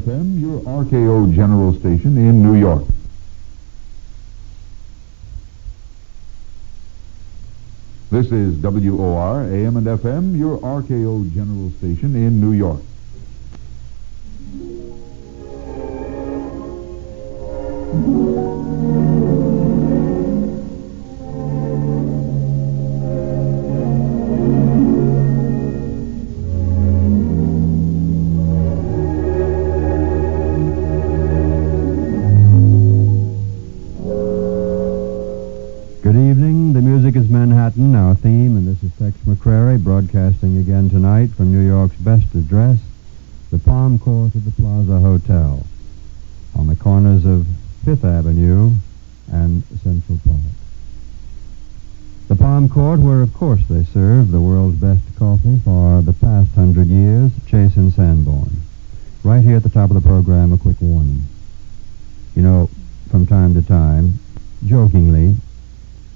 FM, your RKO General Station in New York. This is WOR, AM and FM, your RKO General Station in New York. Our theme, and this is Tex McCrary broadcasting again tonight from New York's best address, the Palm Court of the Plaza Hotel, on the corners of Fifth Avenue and Central Park. The Palm Court, where of course they serve the world's best coffee for the past 100 years, Chase and Sanborn. Right here at the top of the program, a quick warning. You know, from time to time, jokingly,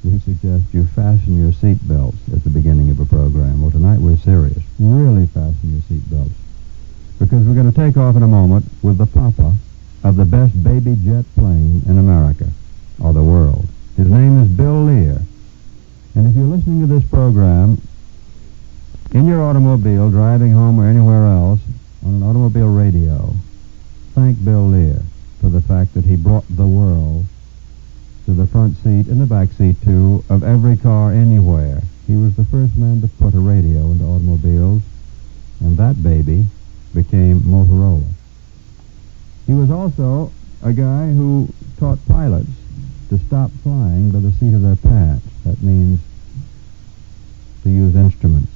we suggest you fasten your seat belts at the beginning of a program. Well, tonight we're serious. Really fasten your seat belts. Because we're going to take off in a moment with the papa of the best baby jet plane in America, or the world. His name is Bill Lear. And if you're listening to this program in your automobile, driving home or anywhere else, on an automobile radio, thank Bill Lear for the fact that he brought the world to the front seat and the back seat, too, of every car anywhere. He was the first man to put a radio into automobiles, and that baby became Motorola. He was also a guy who taught pilots to stop flying by the seat of their pants. That means to use instruments,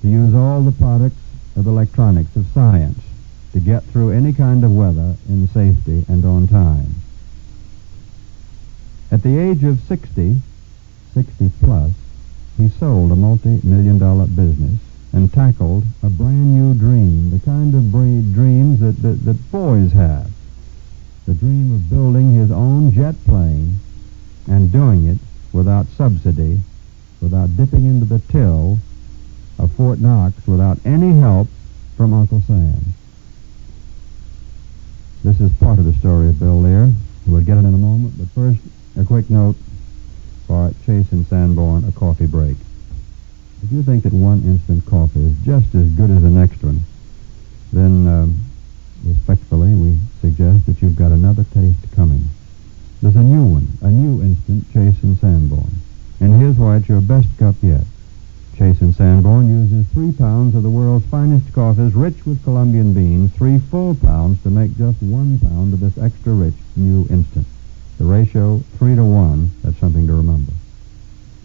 to use all the products of electronics, of science, to get through any kind of weather in safety and on time. At the age of 60 plus, he sold a multi-million-dollar business and tackled a brand-new dream, the kind of dreams that boys have. The dream of building his own jet plane and doing it without subsidy, without dipping into the till of Fort Knox, without any help from Uncle Sam. This is part of the story of Bill Lear. We'll get it in a moment, but first, a quick note for Chase and Sanborn, a coffee break. If you think that one instant coffee is just as good as the next one, then respectfully we suggest that you've got another taste coming. There's a new one, a new instant Chase and Sanborn. And here's why it's your best cup yet. Chase and Sanborn uses 3 pounds of the world's finest coffees, rich with Colombian beans, 3 full pounds to make just 1 pound of this extra rich new instant. The ratio, 3 to 1, that's something to remember.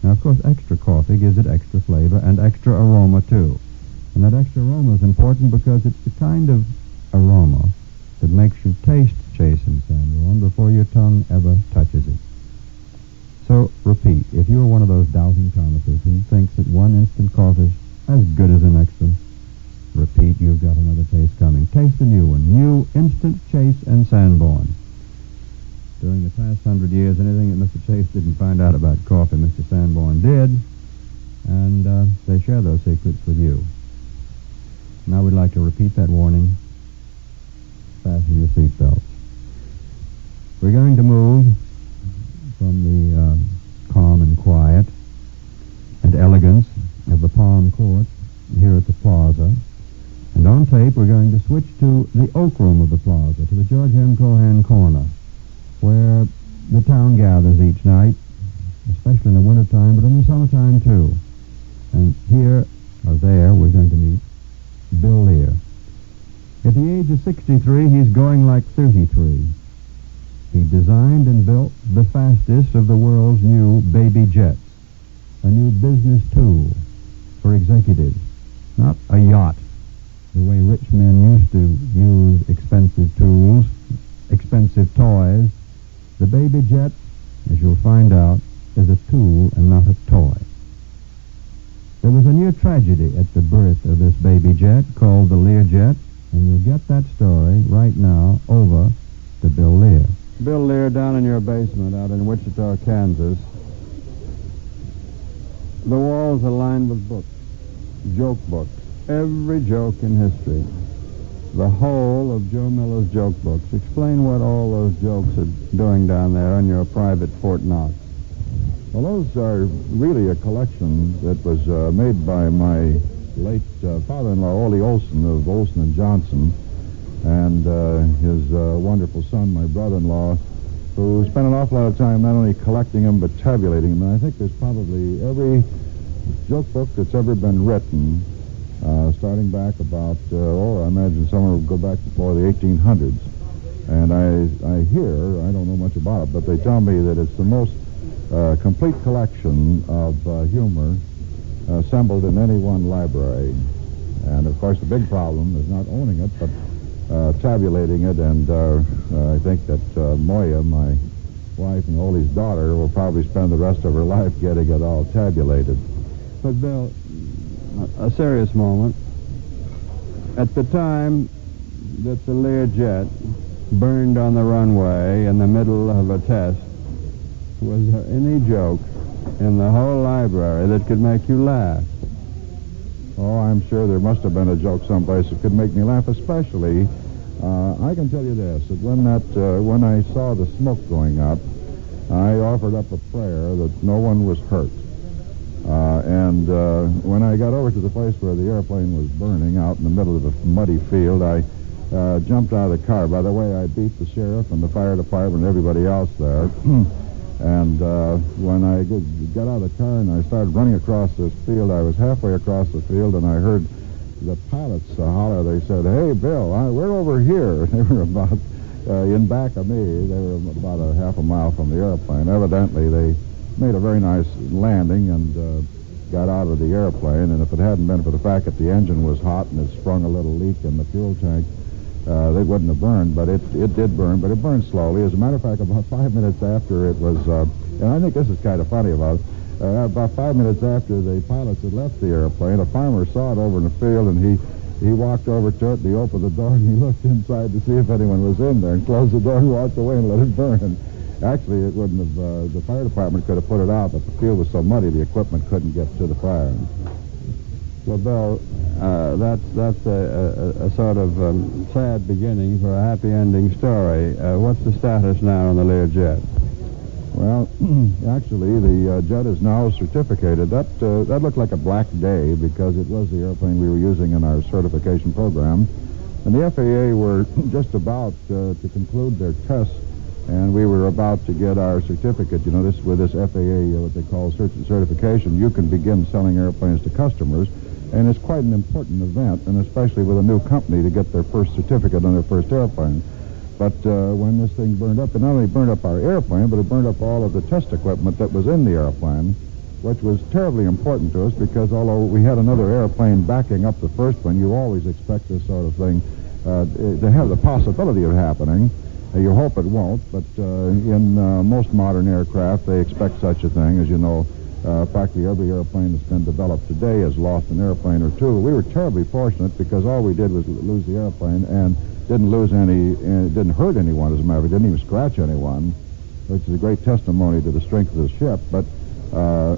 Now, of course, extra coffee gives it extra flavor and extra aroma, too. And that extra aroma is important because it's the kind of aroma that makes you taste Chase and Sanborn before your tongue ever touches it. So, repeat, if you're one of those doubting Thomases who thinks that one instant coffee is as good as the next one, repeat, you've got another taste coming. Taste the new one, new instant Chase and Sanborn. During the past 100 years, anything that Mr. Chase didn't find out about coffee, Mr. Sanborn did, and they share those secrets with you. Now we'd like to repeat that warning. Fasten your seatbelts. We're going to move from the calm and quiet and elegance of the Palm Court here at the Plaza, and on tape we're going to switch to the Oak Room of the Plaza, to the George M. Cohan Corner, where the town gathers each night, especially in the wintertime, but in the summertime, too. And here, or there, we're going to meet Bill Lear. At the age of 63, he's going like 33. He designed and built the fastest of the world's new baby jets, a new business tool for executives, not a yacht, the way rich men used to use expensive tools, expensive toys. The baby jet, as you'll find out, is a tool and not a toy. There was a near tragedy at the birth of this baby jet called the Learjet, and you'll get that story right now over to Bill Lear. Bill Lear, down in your basement out in Wichita, Kansas, the walls are lined with books, joke books, every joke in history. the whole of Joe Miller's joke books. Explain what all those jokes are doing down there in your private Fort Knox. Well, those are really a collection that was made by my late father-in-law, Ole Olson of Olson and Johnson, and his wonderful son, my brother-in-law, who spent an awful lot of time not only collecting them but tabulating them. And I think there's probably every joke book that's ever been written, starting back about, I imagine somewhere would go back before the 1800s. And I hear, I don't know much about it, but they tell me that it's the most complete collection of humor assembled in any one library. And, of course, the big problem is not owning it, but tabulating it, and I think that Moya, my wife and Ole's daughter, will probably spend the rest of her life getting it all tabulated. But, Bill, a serious moment. At the time that the Learjet burned on the runway in the middle of a test, was there any joke in the whole library that could make you laugh? Oh, I'm sure there must have been a joke someplace that could make me laugh, especially, I can tell you this, that when I saw the smoke going up, I offered up a prayer that no one was hurt. And when I got over to the place where the airplane was burning out in the middle of a muddy field, I jumped out of the car. By the way, I beat the sheriff and the fire department and everybody else there. And when I got out of the car and I started running across the field, I was halfway across the field and I heard the pilots holler. They said, "Hey, Bill, we're over here." They were about in back of me. They were about a half a mile from the airplane. Evidently, they made a very nice landing and got out of the airplane. And if it hadn't been for the fact that the engine was hot and it sprung a little leak in the fuel tank, they wouldn't have burned, but it did burn, but it burned slowly. As a matter of fact, about 5 minutes after it was, and I think this is kind of funny about it, about 5 minutes after the pilots had left the airplane, a farmer saw it over in the field, and he walked over to it, and he opened the door, and he looked inside to see if anyone was in there, and closed the door and walked away and let it burn. Actually, it wouldn't have, the fire department could have put it out, but the field was so muddy, the equipment couldn't get to the fire. Well, Bill, that's a sort of sad beginning for a happy ending story. What's the status now on the Learjet? Well, actually, the jet is now certificated. That looked like a black day because it was the airplane we were using in our certification program. And the FAA were just about to conclude their tests, and we were about to get our certificate. You know, with this FAA, what they call certification, you can begin selling airplanes to customers. And it's quite an important event, and especially with a new company to get their first certificate on their first airplane. But when this thing burned up, it not only burned up our airplane, but it burned up all of the test equipment that was in the airplane, which was terribly important to us because although we had another airplane backing up the first one, you always expect this sort of thing to have the possibility of happening. You hope it won't, but in most modern aircraft, they expect such a thing, as you know. Practically every airplane that's been developed today has lost an airplane or two. We were terribly fortunate because all we did was lose the airplane and didn't lose any, didn't hurt anyone, as a matter of fact, didn't even scratch anyone, which is a great testimony to the strength of the ship. But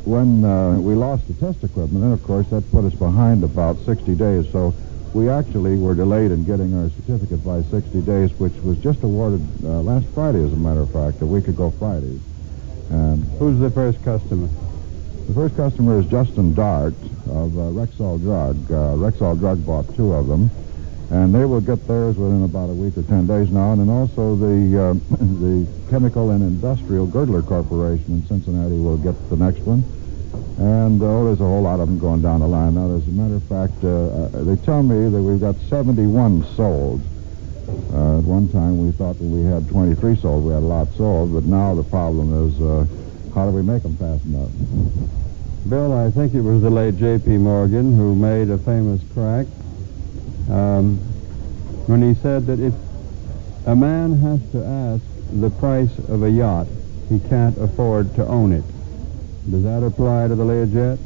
when we lost the test equipment, then, of course, that put us behind about 60 days. So we actually were delayed in getting our certificate by 60 days, which was just awarded last Friday, as a matter of fact, a week ago Friday. And who's the first customer? The first customer is Justin Dart of Rexall Drug. Rexall Drug bought 2 of them, and they will get theirs within about a week or 10 days now. And then also the Chemical and Industrial Girdler Corporation in Cincinnati will get the next one. And there's a whole lot of them going down the line now. As a matter of fact, they tell me that we've got 71 sold. At one time we thought that we had 23 sold. We had a lot sold, but now the problem is how do we make them fast enough? Bill, I think it was the late J.P. Morgan who made a famous crack when he said that if a man has to ask the price of a yacht, he can't afford to own it. Does that apply to the Learjet?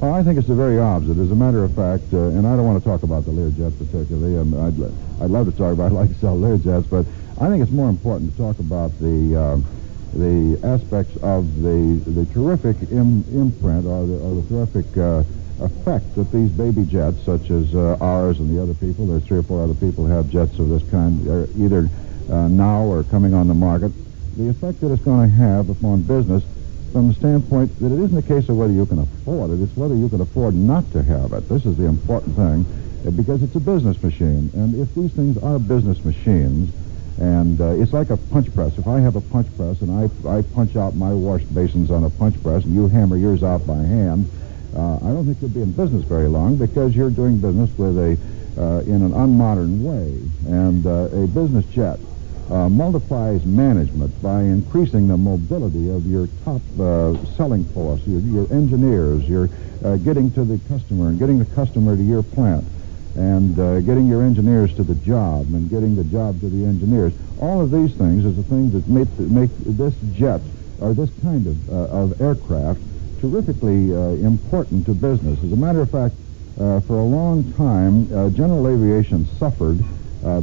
Oh, I think it's the very opposite. As a matter of fact, and I don't want to talk about the Learjet particularly, and I'd love to talk about it. I'd like to sell Learjets, but I think it's more important to talk about the aspects of the terrific imprint or the terrific effect that these baby jets, such as ours and the other people, there's 3 or 4 other people who have jets of this kind, either now or coming on the market, the effect that it's going to have upon business from the standpoint that it isn't a case of whether you can afford it, it's whether you can afford not to have it. This is the important thing, because it's a business machine. And if these things are business machines, and it's like a punch press. If I have a punch press and I punch out my wash basins on a punch press and you hammer yours out by hand, I don't think you'll be in business very long, because you're doing business with in an unmodern way. And a business jet multiplies management by increasing the mobility of your top selling force, your engineers, your getting to the customer and getting the customer to your plant, and getting your engineers to the job and getting the job to the engineers. All of these things is the things that make this jet, or this kind of aircraft, terrifically important to business. As a matter of fact, for a long time, general aviation suffered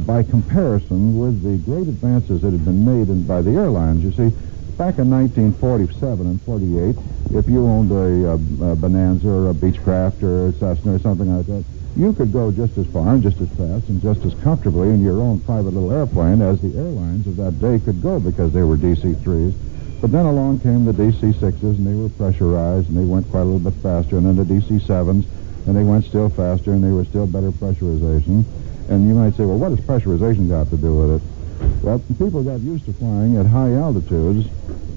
by comparison with the great advances that had been made by the airlines. You see, back in 1947 and 48, if you owned a Bonanza or a Beechcraft or a Cessna or something like that, you could go just as far and just as fast and just as comfortably in your own private little airplane as the airlines of that day could go, because they were DC-3s. But then along came the DC-6s, and they were pressurized, and they went quite a little bit faster, and then the DC-7s, and they went still faster, and they were still better pressurization. And you might say, well, what has pressurization got to do with it? Well, people got used to flying at high altitudes,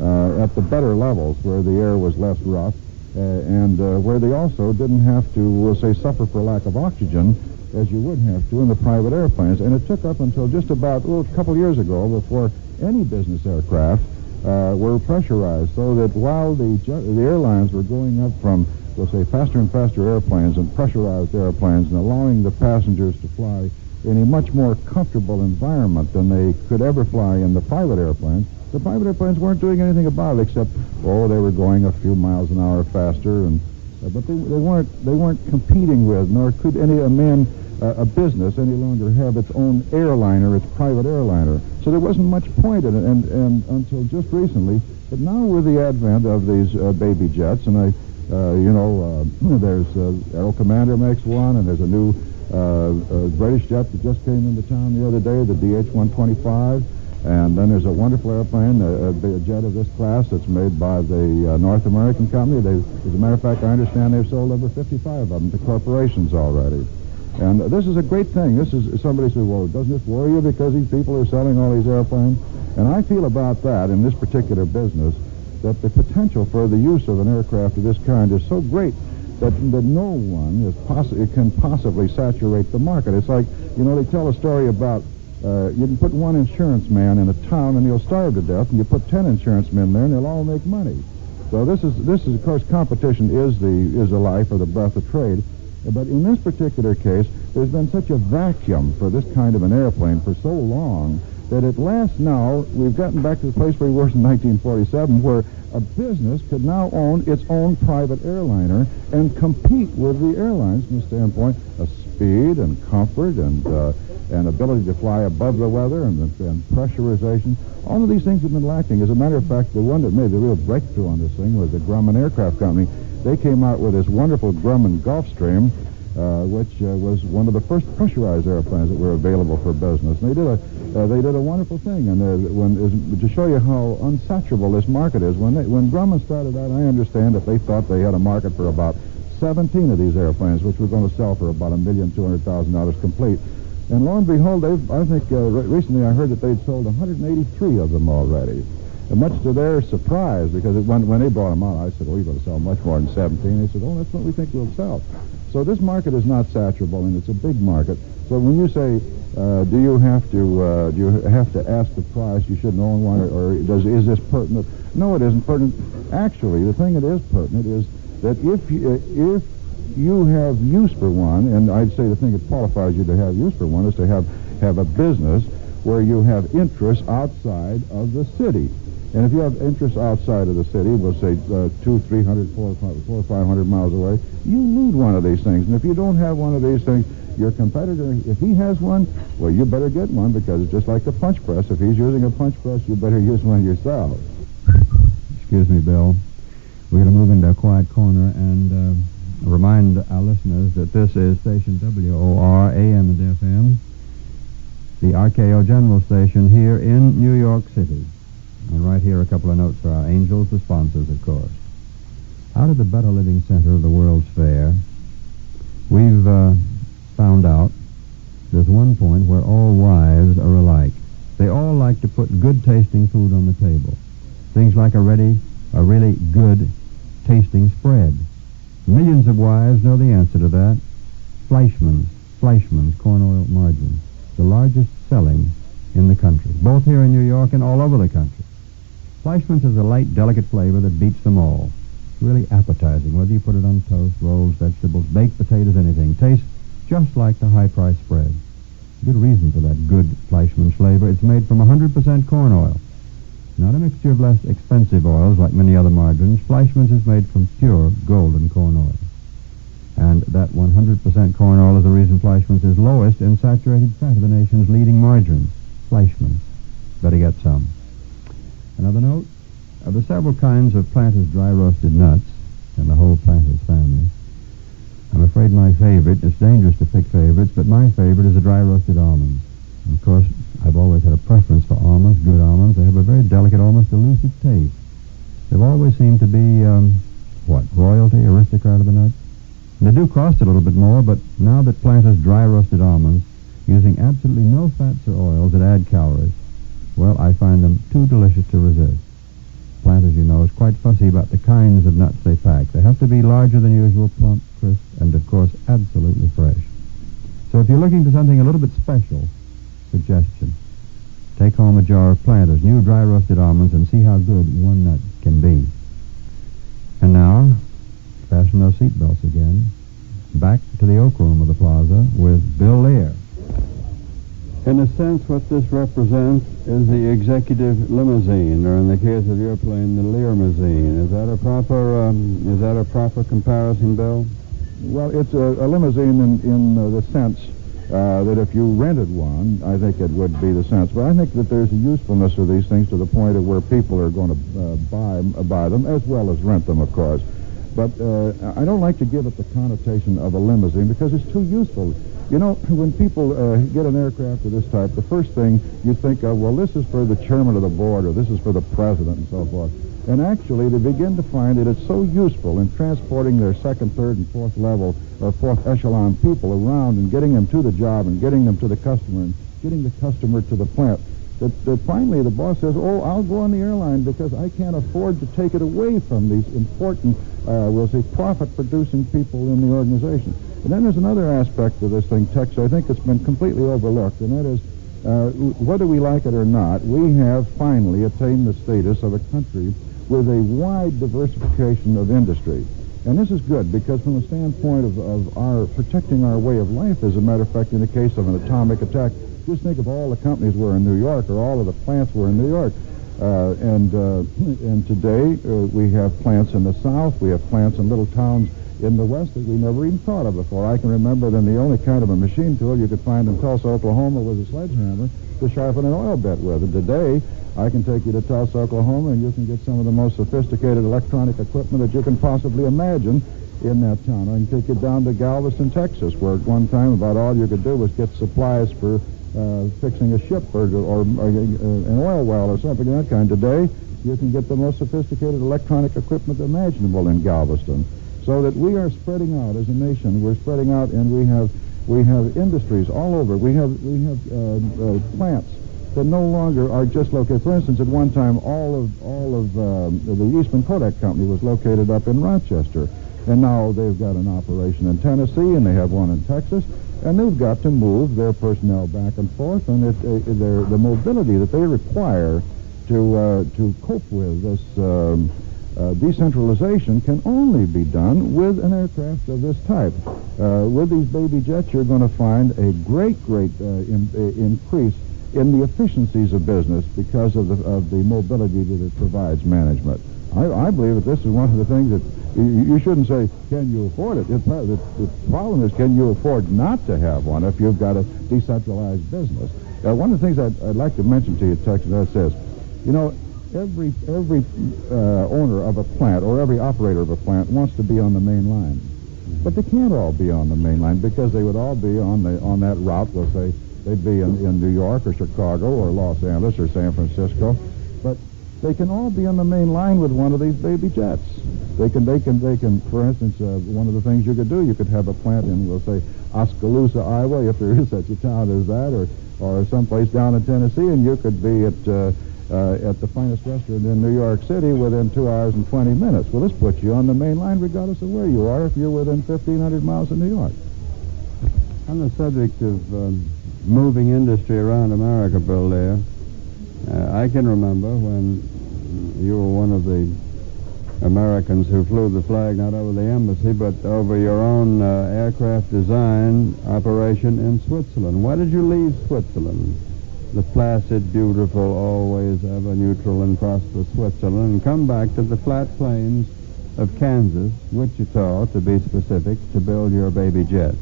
at the better levels, where the air was less rough, and where they also didn't have to, we'll say, suffer for lack of oxygen, as you would have to in the private airplanes. And it took up until just about a couple years ago before any business aircraft were pressurized, so that while the airlines were going up from, we'll say, faster and faster airplanes and pressurized airplanes and allowing the passengers to fly in a much more comfortable environment than they could ever fly in the private airplanes, the private airplanes weren't doing anything about it except, they were going a few miles an hour faster, and but they weren't competing with, nor could a business any longer have its own airliner, its private airliner. So there wasn't much point in it, and until just recently. But now with the advent of these baby jets, and there's Aero Commander makes one, and there's a new British jet that just came into town the other day, the DH-125. And then there's a wonderful airplane, a jet of this class that's made by the North American company. As a matter of fact, I understand they've sold over 55 of them to corporations already. And this is a great thing. Somebody says, well, doesn't this worry you because these people are selling all these airplanes? And I feel about that in this particular business, that the potential for the use of an aircraft of this kind is so great that no one can possibly saturate the market. It's like, they tell a story about you can put one insurance man in a town and he'll starve to death, and you put 10 insurance men there and they'll all make money. So this is of course, competition is the life or the breath of trade. But in this particular case, there's been such a vacuum for this kind of an airplane for so long that at last now we've gotten back to the place where we were in 1947, where a business could now own its own private airliner and compete with the airlines from the standpoint of speed and comfort and ability to fly above the weather and pressurization. All of these things have been lacking. As a matter of fact, the one that made the real breakthrough on this thing was the Grumman Aircraft Company. They came out with this wonderful Grumman Gulfstream, which was one of the first pressurized airplanes that were available for business. And they did a wonderful thing. And to show you how unsaturable this market is, when Grumman started out, I understand that they thought they had a market for about 17 of these airplanes, which were going to sell for about $1,200,000 complete. And lo and behold, I think recently I heard that they'd sold 183 of them already. And much to their surprise, because when they brought them out, I said, you're going to sell much more than 17. They said, that's what we think we'll sell. So this market is not saturable, and it's a big market. So when you say, do you have to ask the price, you shouldn't own one, or is this pertinent? No, it isn't pertinent. Actually, the thing that is pertinent is that if you have use for one, and I'd say the thing that qualifies you to have use for one is to have a business where you have interests outside of the city. And if you have interests outside of the city, we'll say 200, 300, 400, 500 miles away, you need one of these things. And if you don't have one of these things, your competitor, if he has one, well, you better get one, because it's just like the punch press. If he's using a punch press, you better use one yourself. Excuse me, Bill. We're going to move into a quiet corner, and remind our listeners that this is station WOR, AM and FM, the RKO General Station here in New York City. And right here, a couple of notes for our angels, the sponsors, of course. Out of the Better Living Center of the World's Fair, we've found out there's one point where all wives are alike. They all like to put good-tasting food on the table. Things like a really good tasting spread. Millions of wives know the answer to that. Fleischmann's corn oil margarine, the largest selling in the country, both here in New York and all over the country. Fleischmann's has a light, delicate flavor that beats them all. It's really appetizing, whether you put it on toast, rolls, vegetables, baked potatoes, anything. Tastes just like the high-price spread. Good reason for that good Fleischmann's flavor. It's made from 100% corn oil. Not a mixture of less expensive oils like many other margarines. Fleischmann's is made from pure golden corn oil. And that 100% corn oil is the reason Fleischmann's is lowest in saturated fat of the nation's leading margarine. Fleischmann's. Better get some. Another note, of the several kinds of Planters dry roasted nuts in the whole Planters family, I'm afraid my favorite, it's dangerous to pick favorites, but my favorite is the dry roasted almonds. And of course, I've always had a preference for almonds, good almonds. They have a very delicate, almost elusive taste. They've always seemed to be, royalty, aristocrat of the nuts. And they do cost a little bit more, but now that Planters dry roasted almonds, using absolutely no fats or oils that add calories, well, I find them too delicious to resist. Planters, you know, is quite fussy about the kinds of nuts they pack. They have to be larger than usual, plump, crisp, and, of course, absolutely fresh. So if you're looking for something a little bit special, suggestion, take home a jar of Planters, new dry roasted almonds, and see how good one nut can be. And now, fasten those seatbelts again. Back to the Oak Room of the Plaza with Bill Lear. In a sense, what this represents is the executive limousine, or in the case of your plane, the Lear limousine. Is that a proper comparison, Bill? Well, it's a limousine in the sense that if you rented one, I think it would be the sense. But I think that there's a usefulness of these things to the point of where people are going to buy them, as well as rent them, of course. But I don't like to give it the connotation of a limousine because it's too useful. You know, when people get an aircraft of this type, the first thing you think of, well, this is for the chairman of the board, or this is for the president, and so forth. And actually, they begin to find that it's so useful in transporting their second, third, and fourth level, or fourth echelon people around and getting them to the job and getting them to the customer and getting the customer to the plant, that finally the boss says, oh, I'll go on the airline because I can't afford to take it away from these important, we'll say, profit-producing people in the organization. And then there's another aspect of this thing, Tex, I think it's been completely overlooked, and that is, whether we like it or not, we have finally attained the status of a country with a wide diversification of industry. And this is good because from the standpoint of our protecting our way of life, as a matter of fact, in the case of an atomic attack, just think if all the companies were in New York or all of the plants were in New York. And today we have plants in the South, we have plants in little towns in the West that we never even thought of before. I can remember that the only kind of a machine tool you could find in Tulsa, Oklahoma was a sledgehammer to sharpen an oil bit with. And today, I can take you to Tulsa, Oklahoma, and you can get some of the most sophisticated electronic equipment that you can possibly imagine in that town. I can take you down to Galveston, Texas, where at one time about all you could do was get supplies for fixing a ship or an oil well or something of that kind. Today, you can get the most sophisticated electronic equipment imaginable in Galveston. So that we are spreading out as a nation. We're spreading out, and we have industries all over. We have plants that no longer are just located. For instance, at one time, all of the Eastman Kodak Company was located up in Rochester, and now they've got an operation in Tennessee, and they have one in Texas, and they've got to move their personnel back and forth, and the mobility that they require to cope with this. Decentralization can only be done with an aircraft of this type. With these baby jets, you're going to find a great increase in the efficiencies of business because of the mobility that it provides management. I believe that this is one of the things that you shouldn't say, can you afford it? The problem is, can you afford not to have one if you've got a decentralized business? One of the things I'd like to mention to you, Texas, that says, you know, every owner of a plant or every operator of a plant wants to be on the main line. But they can't all be on the main line because they would all be on that route. Let's say they'd be in New York or Chicago or Los Angeles or San Francisco. But they can all be on the main line with one of these baby jets. They can. For instance, one of the things you could do, you could have a plant in, we'll say, Oskaloosa, Iowa, if there is such a town as that, or someplace down in Tennessee, and you could be at the finest restaurant in New York City within 2 hours and 20 minutes. Well, this puts you on the main line regardless of where you are if you're within 1,500 miles of New York. On the subject of moving industry around America, Bill Lear, I can remember when you were one of the Americans who flew the flag not over the embassy but over your own aircraft design operation in Switzerland. Why did you leave Switzerland, the placid, beautiful, always ever neutral and prosperous Switzerland, and come back to the flat plains of Kansas, Wichita, to be specific, to build your baby jet?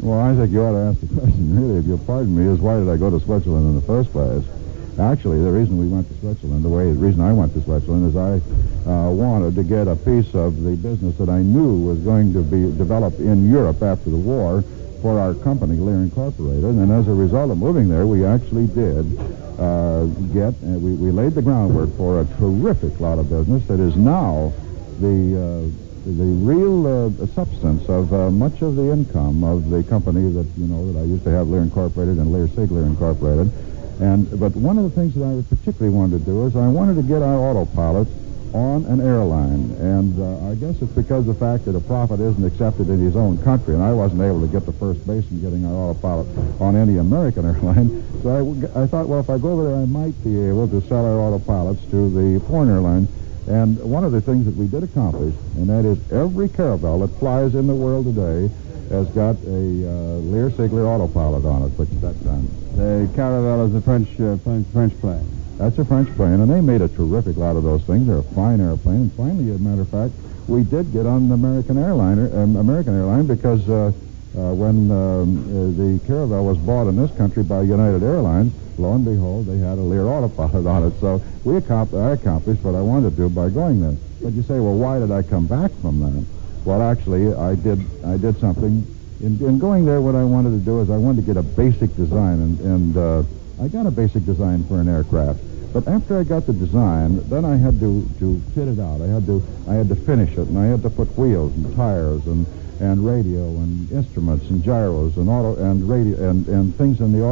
Well, I think you ought to ask the question, really, if you'll pardon me, is why did I go to Switzerland in the first place? Actually, the reason we went to Switzerland, the reason I went to Switzerland is I wanted to get a piece of the business that I knew was going to be developed in Europe after the war for our company, Lear Incorporated. And as a result of moving there, we actually did we laid the groundwork for a terrific lot of business that is now the real substance of much of the income of the company that I used to have, Lear Incorporated and Lear Sigler Incorporated. But one of the things that I particularly wanted to do is I wanted to get our autopilots on an airline. And I guess it's because of the fact that a prophet isn't accepted in his own country, and I wasn't able to get the first base in getting our autopilot on any American airline. So I thought, well, if I go over there, I might be able to sell our autopilots to the foreign airline. And one of the things that we did accomplish, and that is every Caravel that flies in the world today has got a Lear Sigler autopilot on it, which at that time. The Caravel is a French plane. That's a French plane, and they made a terrific lot of those things. They're a fine airplane. And finally, as a matter of fact, we did get on the American airline because when the Caravel was bought in this country by United Airlines, lo and behold, they had a Lear autopilot on it. So I accomplished what I wanted to do by going there. But you say, well, why did I come back from that? Well, actually, I did something. In going there, what I wanted to do is I wanted to get a basic design, and I got a basic design for an aircraft. But after I got the design, then I had to fit it out. I had to finish it, and I had to put wheels and tires and radio and instruments and gyros and auto and radio and things in the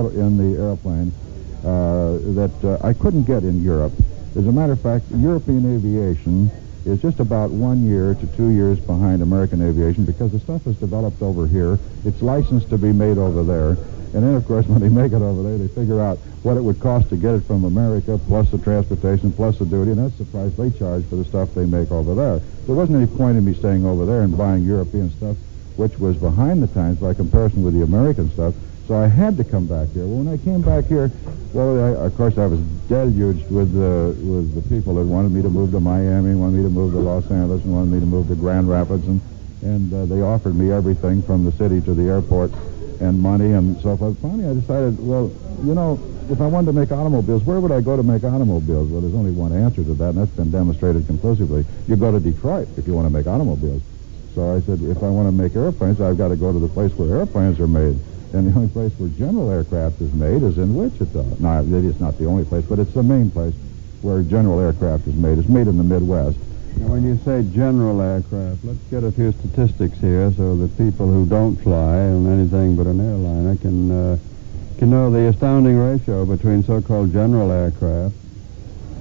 airplane that I couldn't get in Europe. As a matter of fact, European aviation is just about 1 year to 2 years behind American aviation because the stuff is developed over here. It's licensed to be made over there. And then, of course, when they make it over there, they figure out what it would cost to get it from America, plus the transportation, plus the duty, and that's the price they charge for the stuff they make over there. There wasn't any point in me staying over there and buying European stuff, which was behind the times by comparison with the American stuff. So I had to come back here. Well, when I came back here, of course, I was deluged with the people that wanted me to move to Miami, wanted me to move to Los Angeles, and wanted me to move to Grand Rapids, and they offered me everything from the city to the airport and money and so forth. Finally, I decided, well, if I wanted to make automobiles, where would I go to make automobiles? Well, there's only one answer to that, and that's been demonstrated conclusively. You go to Detroit if you want to make automobiles. So I said, if I want to make airplanes, I've got to go to the place where airplanes are made. And the only place where general aircraft is made is in Wichita. Now, it's not the only place, but it's the main place where general aircraft is made. It's made in the Midwest. Now, when you say general aircraft, let's get a few statistics here so that people who don't fly on anything but an airliner can know the astounding ratio between so-called general aircraft,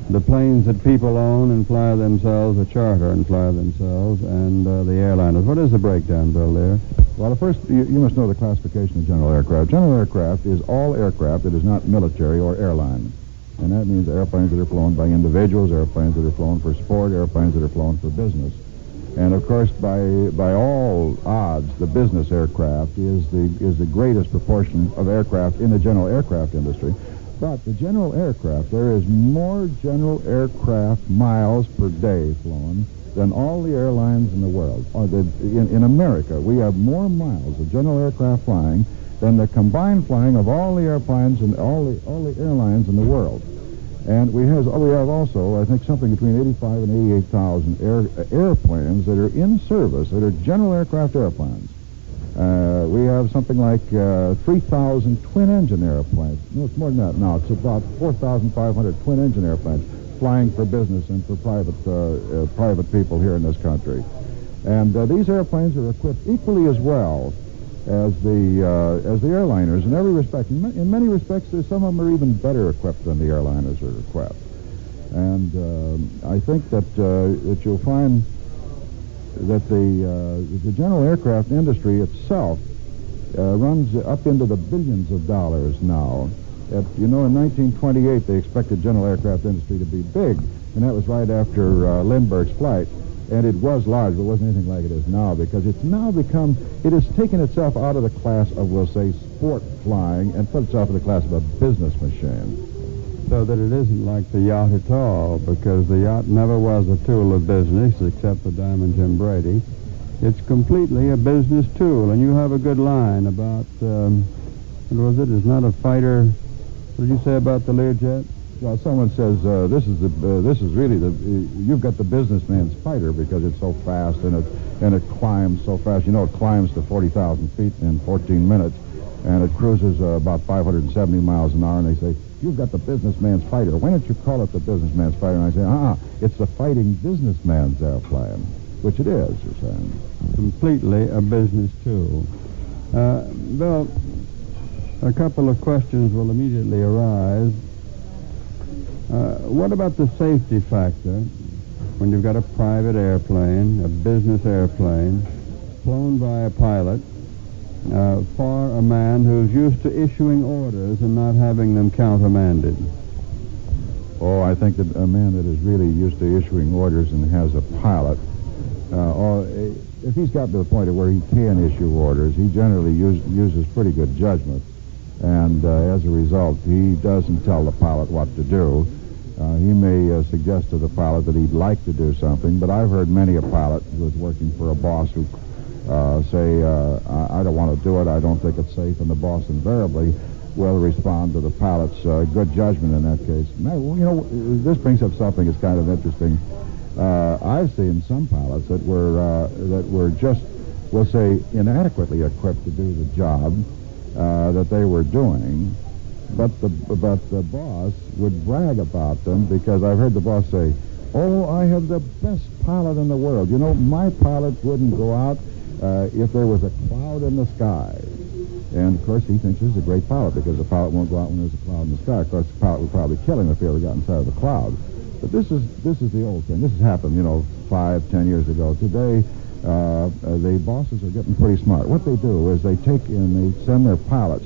the planes that people own and fly themselves, or charter and fly themselves, and the airliners. What is the breakdown, Bill, there? Well, first, you must know the classification of general aircraft. General aircraft is all aircraft that is not military or airline. And that means airplanes that are flown by individuals, airplanes that are flown for sport, airplanes that are flown for business. And, of course, by all odds, the business aircraft is the greatest proportion of aircraft in the general aircraft industry. But the general aircraft, there is more general aircraft miles per day flown than all the airlines in the world. In America, we have more miles of general aircraft flying than the combined flying of all the airplanes and all the airlines in the world. And we have also, I think, something between 85 and 88,000 airplanes that are in service, that are general aircraft airplanes. We have something like 3,000 twin-engine airplanes. No, it's more than that now. It's about 4,500 twin-engine airplanes flying for business and for private people here in this country. And these airplanes are equipped equally as well as the airliners in every respect. In many respects, some of them are even better equipped than the airliners are equipped. And I think that you'll find that the general aircraft industry itself runs up into the billions of dollars now. In 1928, they expected general aircraft industry to be big, and that was right after Lindbergh's flight. And it was large, but it wasn't anything like it is now, because it's now it has taken itself out of the class of, we'll say, sport flying and put itself in the class of a business machine. So that it isn't like the yacht at all, because the yacht never was a tool of business except for Diamond Jim Brady. It's completely a business tool, and you have a good line about, what was it? It's not a fighter. What did you say about the Learjet? Well, someone says this is really you've got the businessman's fighter because it's so fast and it climbs so fast. It climbs to 40,000 feet in 14 minutes, and it cruises about 570 miles an hour. And they say, you've got the businessman's fighter. Why don't you call it the businessman's fighter? And I say, it's the fighting businessman's airplane, which it is, you're saying. Completely a business tool. Bill, a couple of questions will immediately arise. What about the safety factor when you've got a private airplane, a business airplane, flown by a pilot for a man who's used to issuing orders and not having them countermanded? Oh, I think that a man that is really used to issuing orders and has a pilot, or if he's got to the point of where he can issue orders, he generally uses pretty good judgment. And as a result, he doesn't tell the pilot what to do. He may suggest to the pilot that he'd like to do something, but I've heard many a pilot who is working for a boss who say, I don't want to do it, I don't think it's safe, and the boss invariably will respond to the pilot's good judgment in that case. Now, this brings up something that's kind of interesting. I've seen some pilots that were just, we'll say, inadequately equipped to do the job that they were doing, but the boss would brag about them, because I've heard the boss say, oh, I have the best pilot in the world. My pilot wouldn't go out if there was a cloud in the sky. And, of course, he thinks he's a great pilot, because the pilot won't go out when there's a cloud in the sky. Of course, the pilot would probably kill him if he ever got inside of the cloud. But this is the old thing. This has happened, 5, 10 years ago. Today, the bosses are getting pretty smart. What they do is they send their pilots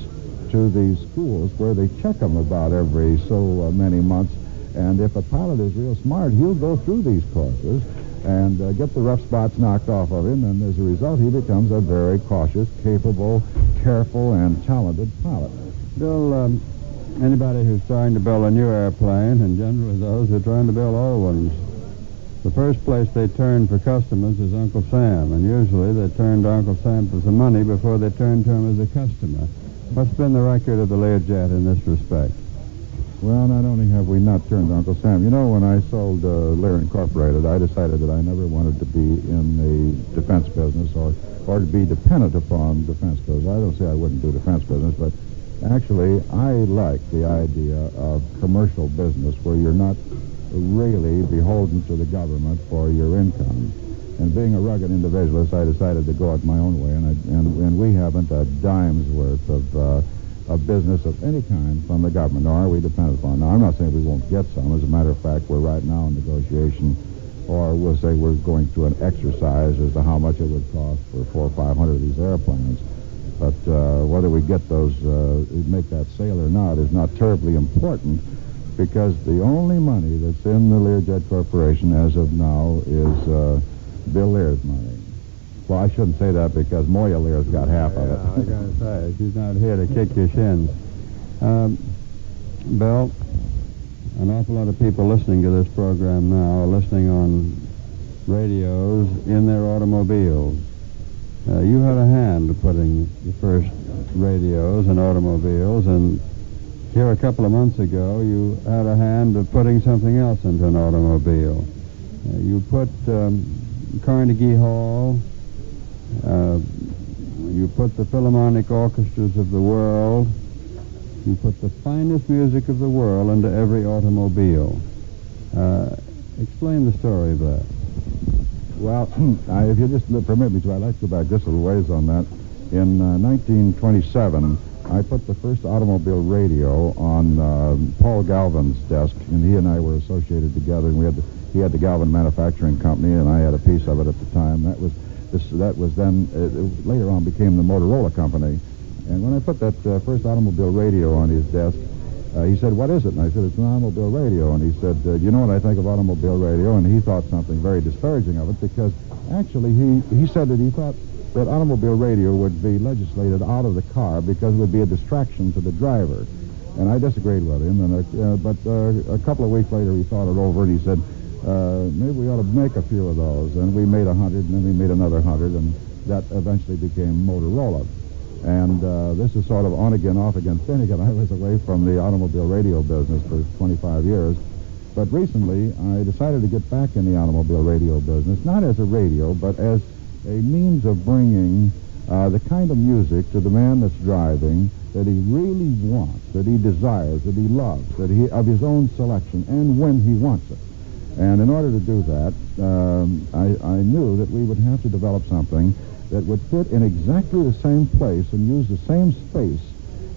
to these schools where they check them about every so many months. And if a pilot is real smart, he'll go through these courses and get the rough spots knocked off of him. And as a result, he becomes a very cautious, capable, careful, and talented pilot. Bill, anybody who's trying to build a new airplane, and generally those who are trying to build old ones, the first place they turn for customers is Uncle Sam, and usually they turn to Uncle Sam for some money before they turn to him as a customer. What's been the record of the Learjet in this respect? Well, not only have we not turned to Uncle Sam. When I sold Lear Incorporated, I decided that I never wanted to be in the defense business or to be dependent upon defense business. I don't say I wouldn't do defense business, but actually I like the idea of commercial business where you're not really beholden to the government for your income. And being a rugged individualist, I decided to go it my own way, and we haven't a dime's worth of business of any kind from the government, nor are we dependent upon. Now, I'm not saying we won't get some. As a matter of fact, we're right now in negotiation, or we'll say we're going through an exercise as to how much it would cost for 400 or 500 of these airplanes. But whether we get those, make that sale or not, is not terribly important, because the only money that's in the Learjet Corporation as of now is Bill Lear's money. Well, I shouldn't say that, because Moya Lear's got half of it. I got to say, she's not here to kick your shins. Bill, an awful lot of people listening to this program now are listening on radios in their automobiles. You had a hand putting the first radios in automobiles, and Here a couple of months ago, you had a hand of putting something else into an automobile. You put Carnegie Hall, you put the Philharmonic Orchestras of the world, you put the finest music of the world into every automobile. Explain the story of that. Well, if you just permit me to, I'd like to go back just a little ways on that. In 1927, I put the first automobile radio on Paul Galvin's desk, and he and I were associated together. And he had the Galvin Manufacturing Company, and I had a piece of it at the time. That was then later on became the Motorola Company. And when I put that first automobile radio on his desk, he said, "What is it?" And I said, "It's an automobile radio." And he said, "You know what I think of automobile radio?" And he thought something very disparaging of it, because actually he said that he thought that automobile radio would be legislated out of the car because it would be a distraction to the driver. And I disagreed with him. But a couple of weeks later, he thought it over, and he said, maybe we ought to make a few of those. And we made 100, and then we made another 100, and that eventually became Motorola. And this is sort of on again, off again, spin again. I was away from the automobile radio business for 25 years. But recently, I decided to get back in the automobile radio business, not as a radio, but as a means of bringing the kind of music to the man that's driving that he really wants, that he desires, that he loves, of his own selection, and when he wants it. And in order to do that, I knew that we would have to develop something that would fit in exactly the same place and use the same space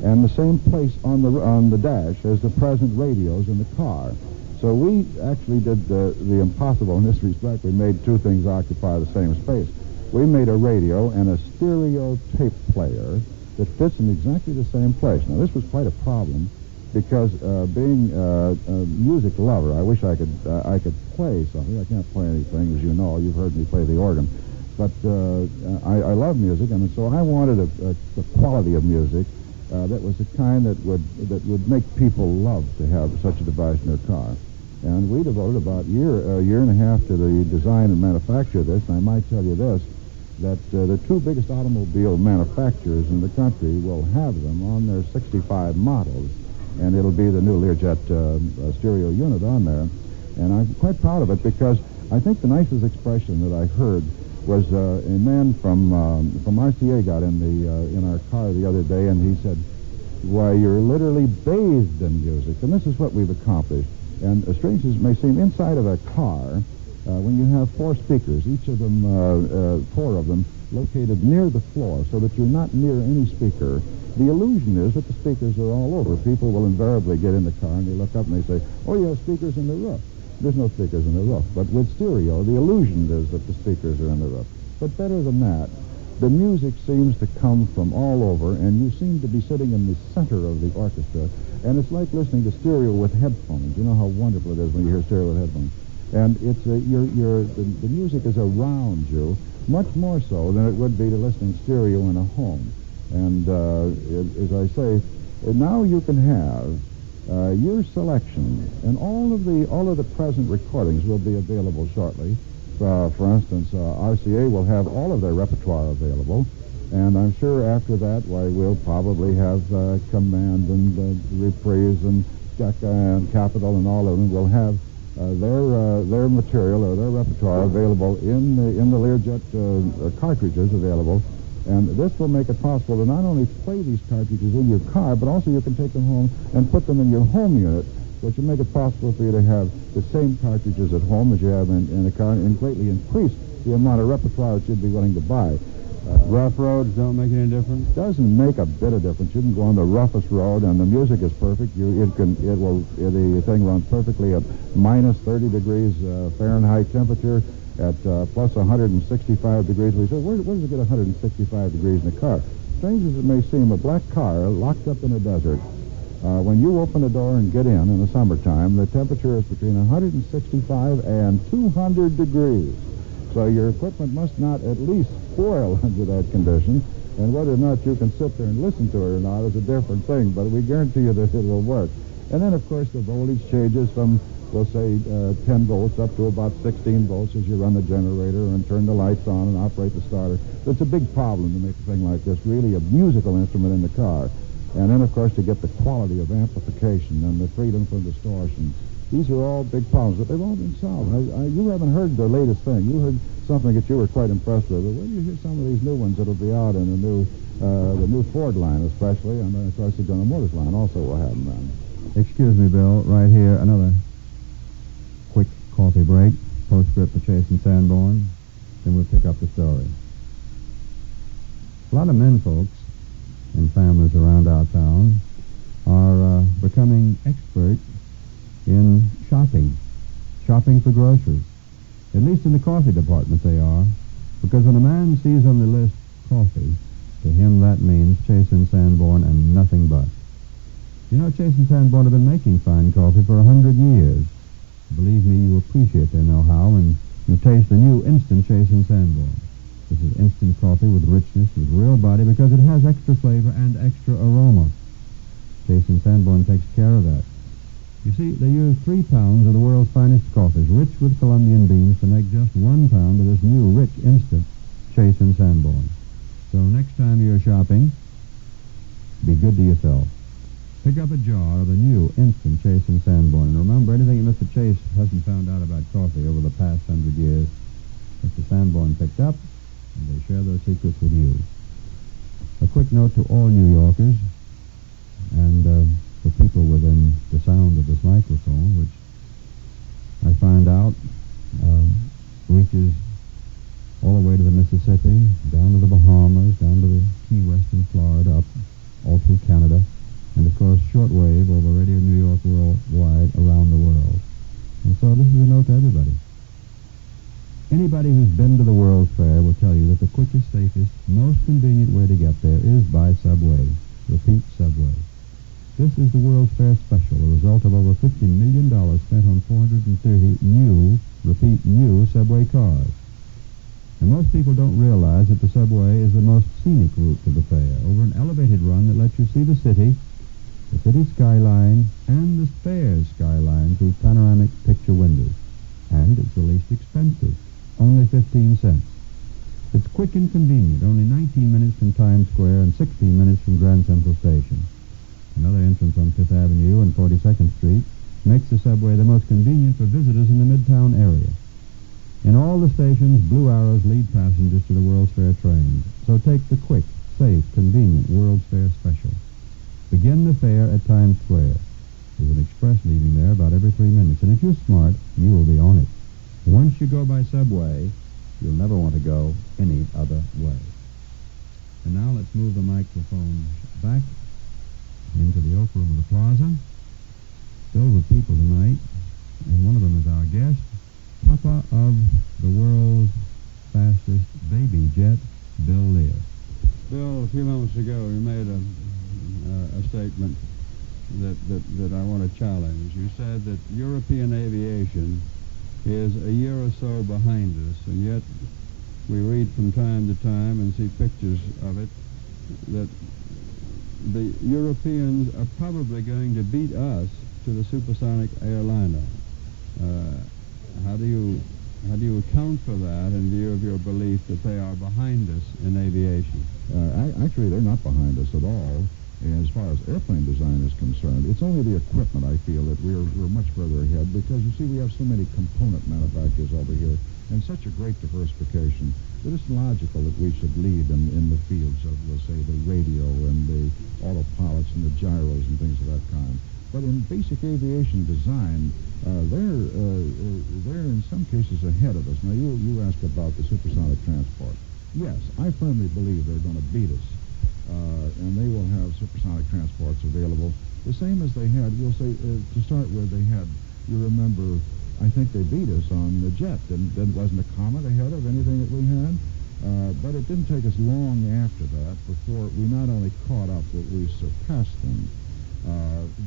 and the same place on the dash as the present radios in the car. So we actually did the impossible in this respect. We made two things occupy the same space. We made a radio and a stereo tape player that fits in exactly the same place. Now, this was quite a problem because being a music lover, I wish I could play something. I can't play anything, as you know. You've heard me play the organ. But I love music, and so I wanted a quality of music that was the kind that would make people love to have such a device in their car. And we devoted about a year and a half to the design and manufacture of this. And I might tell you this, that the two biggest automobile manufacturers in the country will have them on their 65 models. And it'll be the new Learjet stereo unit on there. And I'm quite proud of it because I think the nicest expression that I heard was a man from RCA got in our car the other day, and he said, "Why, you're literally bathed in music." And this is what we've accomplished. And as strange as it may seem, inside of a car, when you have four speakers, each of them, four of them, located near the floor so that you're not near any speaker, the illusion is that the speakers are all over. People will invariably get in the car and they look up and they say, "Oh, you have speakers in the roof." There's no speakers in the roof. But with stereo, the illusion is that the speakers are in the roof. But better than that, the music seems to come from all over, and you seem to be sitting in the center of the orchestra, and it's like listening to stereo with headphones. You know how wonderful it is when you hear stereo with headphones. And it's the music is around you, much more so than it would be to listen to stereo in a home. And as I say, now you can have your selection, and all of the present recordings will be available shortly. For instance, RCA will have all of their repertoire available, and I'm sure after that, we'll probably have Command and Reprise and Decca and Capitol and all of them will have their material or their repertoire available in the Learjet cartridges available. And this will make it possible to not only play these cartridges in your car, but also you can take them home and put them in your home unit, which will make it possible for you to have the same cartridges at home as you have in the car, and greatly increase the amount of repertoire that you'd be willing to buy. Rough roads don't make any difference? Doesn't make a bit of difference. You can go on the roughest road, and the music is perfect. The thing runs perfectly at minus 30 degrees Fahrenheit temperature. At plus 165 degrees. We said, where does it get 165 degrees in a car? Strange as it may seem, a black car locked up in a desert, when you open the door and get in the summertime, the temperature is between 165 and 200 degrees. So your equipment must not at least spoil under that condition, and whether or not you can sit there and listen to it or not is a different thing, but we guarantee you that it will work. And then, of course, the voltage changes from, we'll say, 10 volts up to about 16 volts as you run the generator and turn the lights on and operate the starter. It's a big problem to make a thing like this really a musical instrument in the car. And then, of course, to get the quality of amplification and the freedom from distortion. These are all big problems, but they've all been solved. You haven't heard the latest thing. You heard something that you were quite impressed with. But when you hear some of these new ones that'll be out in the new Ford line especially, and of course the General Motors line also will have them then. Excuse me, Bill. Right here, another quick coffee break. Postscript for Chase and Sanborn. Then we'll pick up the story. A lot of men folks and families around our town are becoming expert in shopping for groceries. At least in the coffee department they are, because when a man sees on the list coffee, to him that means Chase and Sanborn and nothing but. You know, Chase and Sanborn have been making fine coffee for 100 years. Believe me, you appreciate their know-how when you taste the new instant Chase and Sanborn. This is instant coffee with richness, with real body, because it has extra flavor and extra aroma. Chase and Sanborn takes care of that. You see, they use 3 pounds of the world's finest coffees, rich with Colombian beans, to make just 1 pound of this new, rich instant Chase and Sanborn. So next time you're shopping, be good to yourself. Pick up a jar of the new instant Chase and Sanborn. And remember, anything that Mr. Chase hasn't found out about coffee over the past 100 years, Mr. Sanborn picked up, and they share those secrets with you. A quick note to all New Yorkers and the people within the sound of this microphone, which I find out reaches all the way to the Mississippi, down to the Bahamas, down to the Key West in Florida, up all through Canada, and of course shortwave over Radio New York worldwide around the world. And so this is a note to everybody. Anybody who's been to the World's Fair will tell you that the quickest, safest, most convenient way to get there is by subway. Repeat, subway. This is the World's Fair Special, a result of over $50 million spent on 430 new, repeat, new subway cars. And most people don't realize that the subway is the most scenic route to the fair, over an elevated run that lets you see the city skyline, and the fair's skyline through panoramic picture windows. And it's the least expensive, only 15 cents. It's quick and convenient, only 19 minutes from Times Square and 16 minutes from Grand Central Station. Another entrance on 5th Avenue and 42nd Street makes the subway the most convenient for visitors in the Midtown area. In all the stations, blue arrows lead passengers to the World's Fair trains. So take the quick, safe, convenient World's Fair Special. Begin the fair at Times Square. There's an express leaving there about every 3 minutes, and if you're smart, you will be on it. Once you go by subway, you'll never want to go any other way. And now let's move the microphone back into the Oak Room of the Plaza, filled with people tonight, and one of them is our guest, Papa of the world's fastest baby jet, Bill Lear. Bill, a few moments ago, you made a statement that I want to challenge. You said that European aviation is a year or so behind us, and yet we read from time to time and see pictures of it that the Europeans are probably going to beat us to the supersonic airliner. How do you account for that in view of your belief that they are behind us in aviation? Actually, they're not behind us at all. As far as airplane design is concerned, it's only the equipment, I feel, that we're much further ahead, because, you see, we have so many component manufacturers over here and such a great diversification that it's logical that we should lead in the fields of, let's say, the radio and the autopilots and the gyros and things of that kind. But in basic aviation design, they're in some cases ahead of us. Now, you asked about the supersonic transport. Yes, I firmly believe they're going to beat us. And they will have supersonic transports available, the same as they had, we'll say, to start with, they had, you remember, I think they beat us on the jet. There wasn't a Comet ahead of anything that we had, but it didn't take us long after that before we not only caught up, but we surpassed them.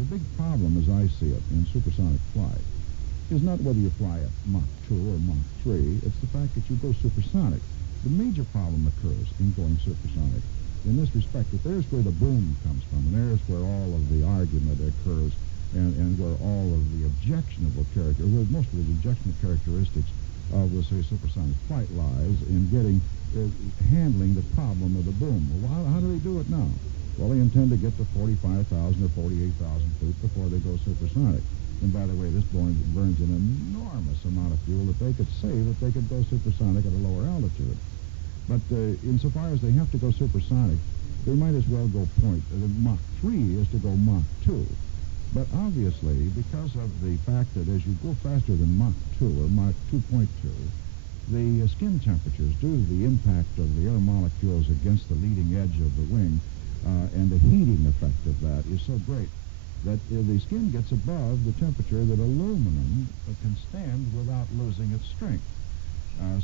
The big problem, as I see it, in supersonic flight is not whether you fly at Mach 2 or Mach 3, it's the fact that you go supersonic. The major problem occurs in going supersonic in this respect, that there's where the boom comes from, and there's where all of the argument occurs, and where all of the objectionable character, where most of the objectionable characteristics of, let's say, supersonic flight lies in handling the problem of the boom. Well, how do they do it now? Well, they intend to get to 45,000 or 48,000 feet before they go supersonic. And by the way, this burns an enormous amount of fuel that they could save if they could go supersonic at a lower altitude. But insofar as they have to go supersonic, they might as well go Mach 3 is to go Mach 2. But obviously, because of the fact that as you go faster than Mach 2 or Mach 2.2, the skin temperatures, due to the impact of the air molecules against the leading edge of the wing, and the heating effect of that is so great that the skin gets above the temperature that aluminum can stand without losing its strength.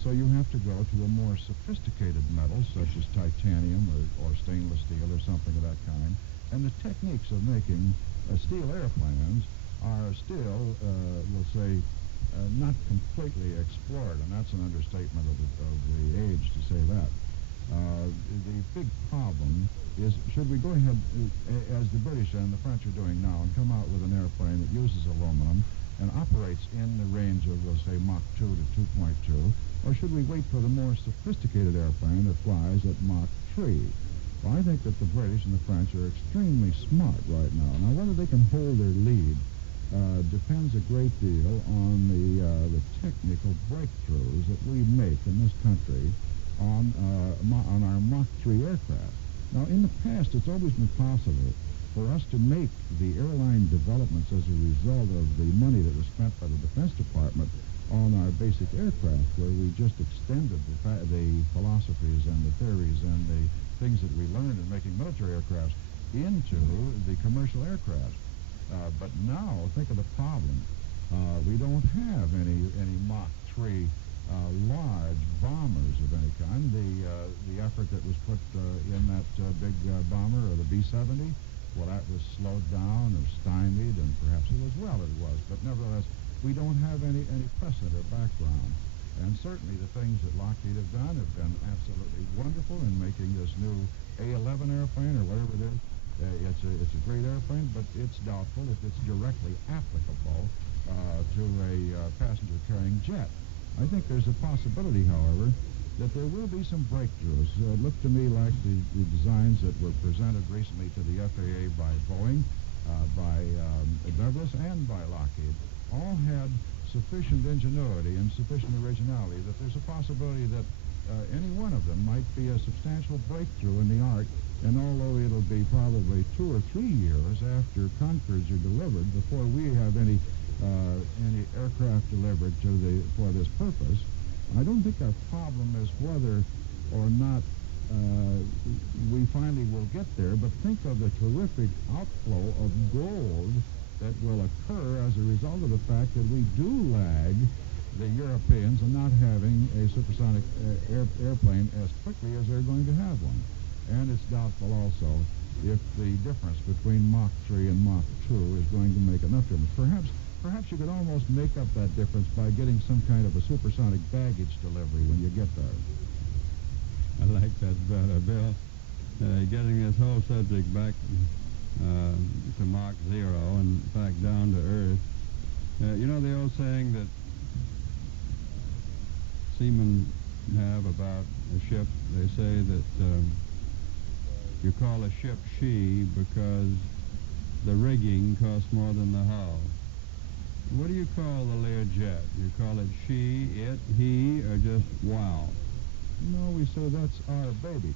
So you have to go to a more sophisticated metal, such as titanium or stainless steel or something of that kind. And the techniques of making steel airplanes are still, we'll say, not completely explored, and that's an understatement of the age to say that. The big problem is, should we go ahead, as the British and the French are doing now, and come out with an airplane that uses aluminum and operates in the range of, we'll say, Mach 2 to 2.2, or should we wait for the more sophisticated airplane that flies at Mach 3? Well, I think that the British and the French are extremely smart right now. Now, whether they can hold their lead depends a great deal on the technical breakthroughs that we make in this country on our Mach 3 aircraft. Now, in the past, it's always been possible for us to make the airline developments as a result of the money that was spent by the Defense Department on our basic aircraft, where we just extended the philosophies and the theories and the things that we learned in making military aircraft into the commercial aircraft. But now, think of the problem. We don't have any Mach 3 large bombers of any kind. The effort that was put in that big bomber, or the B-70, well, that was slowed down or stymied, and perhaps it was but nevertheless, we don't have any precedent or background. And certainly the things that Lockheed have done have been absolutely wonderful in making this new A-11 airplane, or whatever it is. It's a great airplane, but it's doubtful if it's directly applicable to a passenger-carrying jet. I think there's a possibility, however, that there will be some breakthroughs. It looked to me like the designs that were presented recently to the FAA by Boeing, by Douglas, and by Lockheed all had sufficient ingenuity and sufficient originality that there's a possibility that any one of them might be a substantial breakthrough in the art. And although it'll be probably 2 or 3 years after Concord's are delivered before we have any aircraft delivered for this purpose, I don't think our problem is whether or not we finally will get there, but think of the terrific outflow of gold that will occur as a result of the fact that we do lag the Europeans in not having a supersonic airplane as quickly as they're going to have one. And it's doubtful also if the difference between Mach 3 and Mach 2 is going to make enough difference. Perhaps you could almost make up that difference by getting some kind of a supersonic baggage delivery when you get there. I like that better, Bill. Getting this whole subject back to Mach 0 and back down to Earth. You know the old saying that seamen have about a ship? They say that you call a ship she because the rigging costs more than the hull. What do you call the Learjet? You call it she, it, he, or just wow? No, we say that's our baby.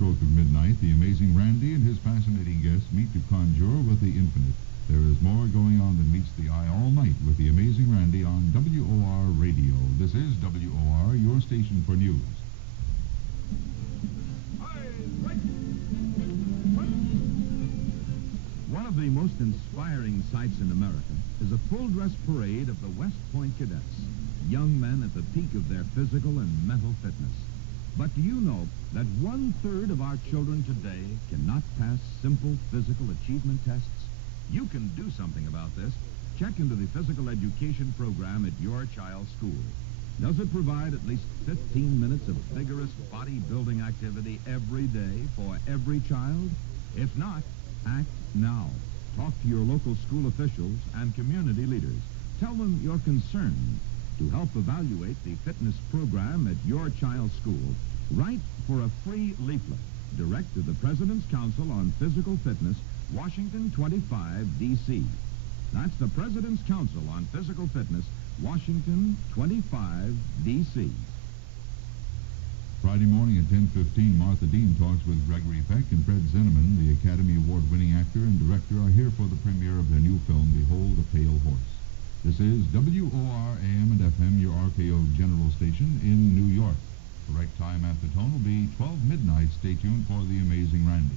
stroke of midnight, the amazing Randy and his fascinating guests meet to conjure with the infinite. There is more going on than meets the eye all night with the amazing Randy on WOR Radio. This is WOR, your station for news. One of the most inspiring sights in America is a full-dress parade of the West Point cadets, young men at the peak of their physical and mental fitness. But do you know that 1/3 of our children today cannot pass simple physical achievement tests? You can do something about this. Check into the physical education program at your child's school. Does it provide at least 15 minutes of vigorous bodybuilding activity every day for every child? If not, act now. Talk to your local school officials and community leaders. Tell them you're concerned. To help evaluate the fitness program at your child's school, write for a free leaflet direct to the President's Council on Physical Fitness, Washington 25, D.C. That's the President's Council on Physical Fitness, Washington 25, D.C. Friday morning at 10:15, Martha Dean talks with Gregory Peck and Fred Zinnemann, the Academy Award-winning actor and director, are here for the premiere of their new film, Behold a Pale Horse. This is WOR AM and FM, your RKO General Station in New York. Correct time after tone will be 12 midnight. Stay tuned for The Amazing Randy.